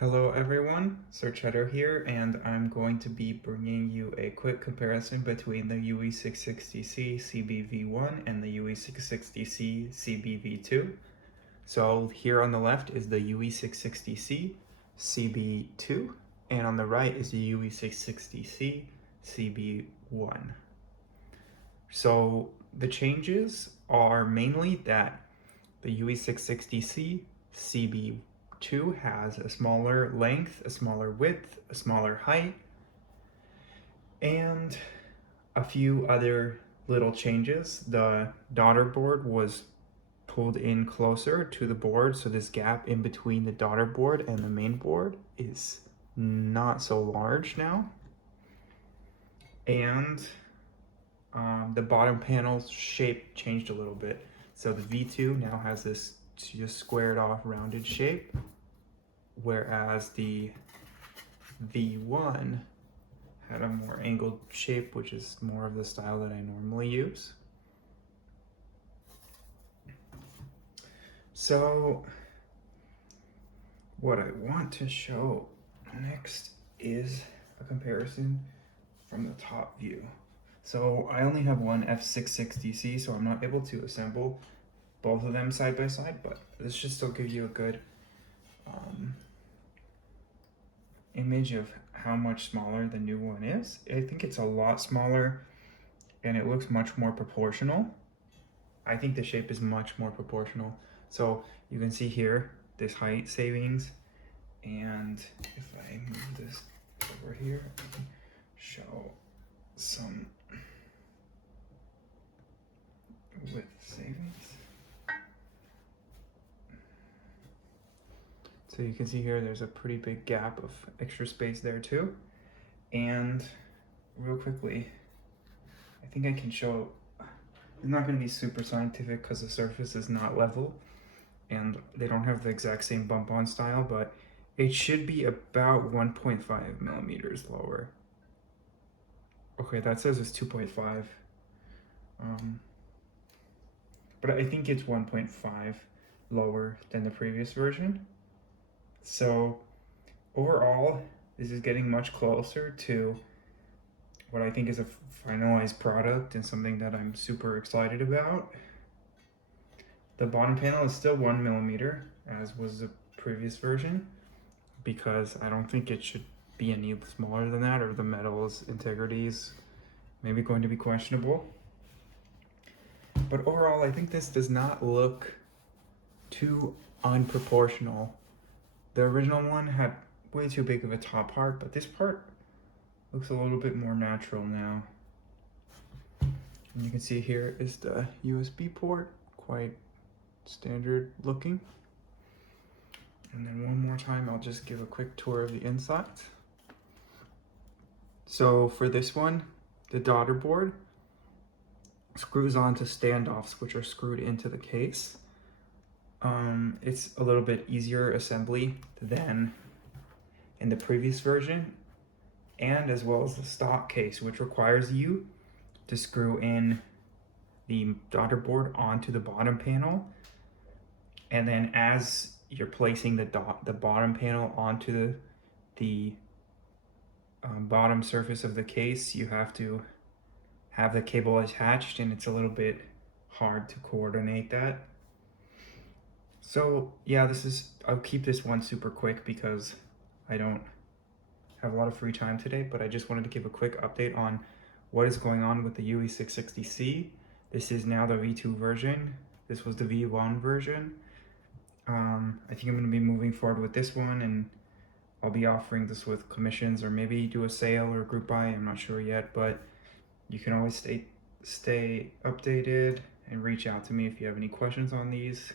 Hello everyone, Sir here, and I'm going to be bringing you a quick comparison between the Yui660c CBV1 and the Yui660c CBV2. So here on the left is the Yui660c CB2, and on the right is the Yui660c CB1. So the changes are mainly that the Yui660c CB2 has a smaller length, a smaller width, a smaller height, and a few other little changes. The daughter board was pulled in closer to the board, so this gap in between the daughter board and the main board is not so large now. And the bottom panel's shape changed a little bit. So the V2 now has this just squared off rounded shape, whereas the V1 had a more angled shape, which is more of the style that I normally use. So what I want to show next is a comparison from the top view. So I only have one F660C, so I'm not able to assemble both of them side by side, but this should still give you a good image of how much smaller the new one is. I think it's a lot smaller and it looks much more proportional. I think the shape is much more proportional. So you can see here, this height savings, and if I move this over here, I can show some width savings. So you can see here, there's a pretty big gap of extra space there too. And real quickly, I think I can show, it's not going to be super scientific because the surface is not level and they don't have the exact same bump on style, but it should be about 1.5 millimeters lower. Okay, that says it's 2.5. But I think it's 1.5 lower than the previous version. So overall, this is getting much closer to what I think is a finalized product and something that I'm super excited about. The bottom panel is still 1 millimeter, as was the previous version, because I don't think it should be any smaller than that, or the metal's integrity is maybe going to be questionable. But overall, I think this does not look too unproportional. The original one had way too big of a top part, but this part looks a little bit more natural now. And you can see here is the USB port, quite standard looking. And then one more time, I'll just give a quick tour of the inside. So for this one, the daughter board screws onto standoffs, which are screwed into the case. It's a little bit easier assembly than in the previous version, and as well as the stock case, which requires you to screw in the daughter board onto the bottom panel, and then as you're placing the bottom panel onto the bottom surface of the case, you have to have the cable attached, and it's a little bit hard to coordinate that. So yeah, I'll keep this one super quick because I don't have a lot of free time today, but I just wanted to give a quick update on what is going on with the Yui660C. This is now the V2 version. This was the V1 version. I think I'm going to be moving forward with this one, and I'll be offering this with commissions or maybe do a sale or a group buy. I'm not sure yet, but you can always stay updated and reach out to me if you have any questions on these.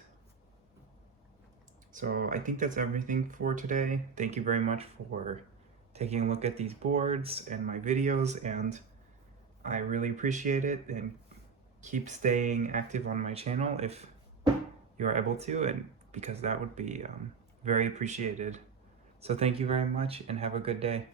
So I think that's everything for today. Thank you very much for taking a look at these boards and my videos, and I really appreciate it, and keep staying active on my channel if you are able to, and because that would be very appreciated. So thank you very much and have a good day.